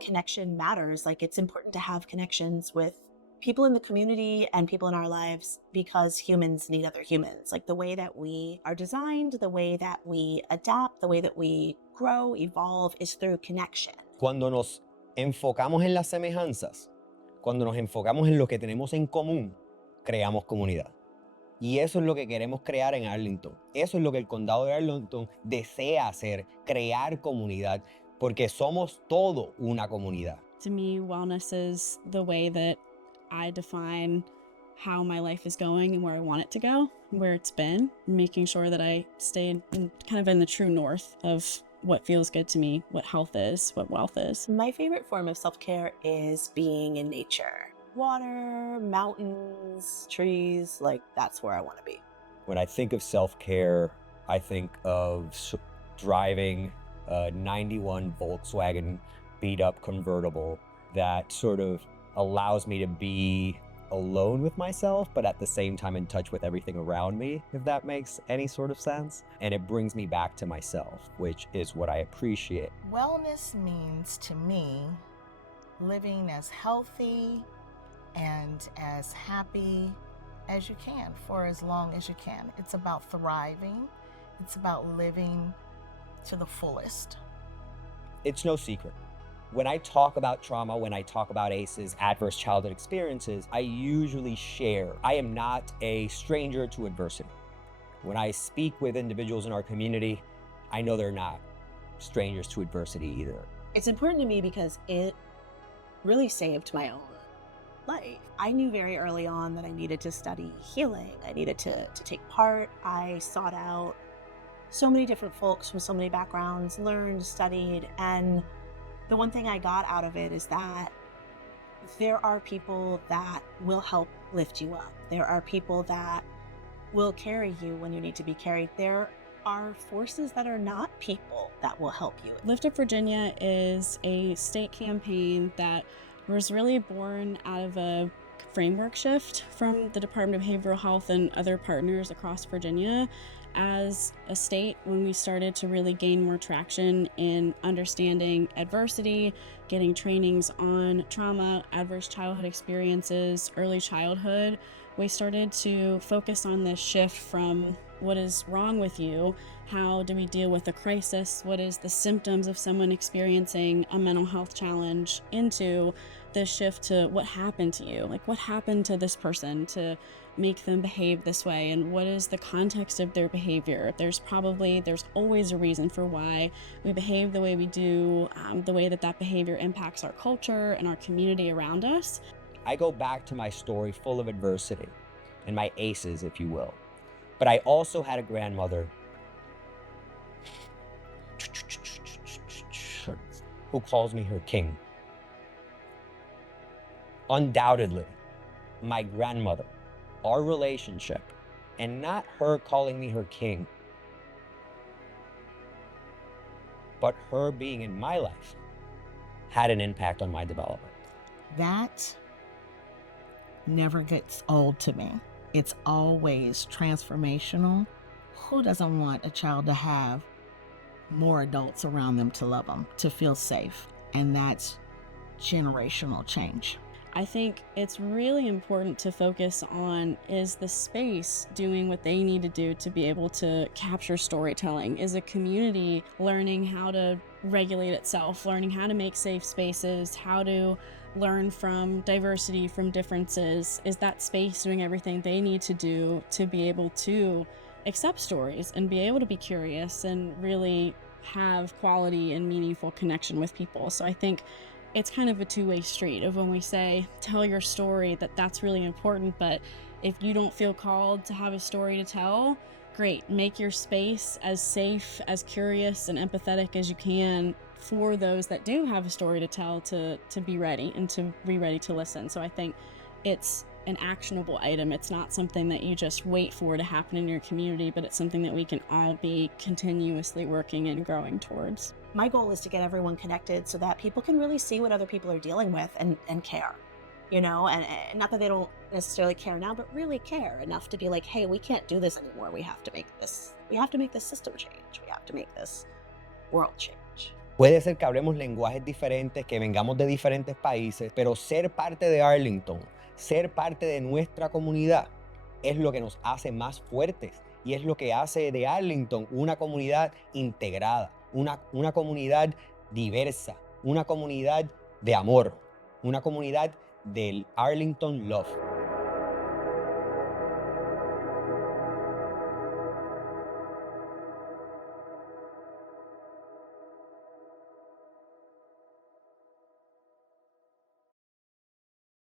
connection matters. Like, it's important to have connections with people in the community and people in our lives because humans need other humans. Like, the way that we are designed, the way that we adapt, the way that we grow, evolve is through connection. Cuando nos enfocamos en las semejanzas, cuando nos enfocamos en lo que tenemos en común, creamos comunidad. Y eso es lo que queremos crear en Arlington. Eso es lo que el condado de Arlington desea hacer, crear comunidad, porque somos todo una comunidad. To me, wellness is the way that I define how my life is going and where I want it to go, where it's been, making sure that I stay kind of in the true north of what feels good to me, what health is, what wealth is. My favorite form of self-care is being in nature. Water, mountains, trees, like that's where I want to be. When I think of self-care, I think of driving a 91 Volkswagen beat-up convertible that sort of allows me to be alone with myself, but at the same time in touch with everything around me, if that makes any sort of sense. And it brings me back to myself, which is what I appreciate. Wellness means to me living as healthy and as happy as you can for as long as you can. It's about thriving. It's about living to the fullest. It's no secret. When I talk about trauma, when I talk about ACEs, adverse childhood experiences, I usually share. I am not a stranger to adversity. When I speak with individuals in our community, I know they're not strangers to adversity either. It's important to me because it really saved my own life. I knew very early on that I needed to study healing. I needed to take part. I sought out so many different folks from so many backgrounds, learned, studied, and the one thing I got out of it is that there are people that will help lift you up. There are people that will carry you when you need to be carried. There are forces that are not people that will help you. Lift Up Virginia is a state campaign that was really born out of a framework shift from the Department of Behavioral Health and other partners across Virginia. As a state, when we started to really gain more traction in understanding adversity, getting trainings on trauma, adverse childhood experiences, early childhood, we started to focus on this shift from what is wrong with you, how do we deal with a crisis, what is the symptoms of someone experiencing a mental health challenge, into this shift to what happened to you, like what happened to this person to make them behave this way, and what is the context of their behavior. There's always a reason for why we behave the way we do, the way that behavior impacts our culture and our community around us. I go back to my story full of adversity and my ACEs, if you will. But I also had a grandmother who calls me her king. Undoubtedly, my grandmother, our relationship, and not her calling me her king, but her being in my life, had an impact on my development. That never gets old to me. It's always transformational. Who doesn't want a child to have more adults around them to love them, to feel safe? And that's generational change. I think it's really important to focus on, is the space doing what they need to do to be able to capture storytelling? Is a community learning how to regulate itself, learning how to make safe spaces, how to learn from diversity, from differences? Is that space doing everything they need to do to be able to accept stories and be able to be curious and really have quality and meaningful connection with people? So I think it's kind of a two-way street of when we say, tell your story, that's really important. But if you don't feel called to have a story to tell, great, make your space as safe, as curious and empathetic as you can for those that do have a story to tell, to be ready and to be ready to listen. So I think it's an actionable item. It's not something that you just wait for to happen in your community, but it's something that we can all be continuously working and growing towards. My goal is to get everyone connected so that people can really see what other people are dealing with and care, and not that they don't necessarily care now, but really care enough to be like, hey, we can't do this anymore. We have to make this system change. We have to make this world change. Puede ser que hablemos lenguajes diferentes, que vengamos de diferentes países, pero ser parte de Arlington, ser parte de nuestra comunidad, es lo que nos hace más fuertes y es lo que hace de Arlington una comunidad integrada, una comunidad diversa, una comunidad de amor, una comunidad del Arlington Love.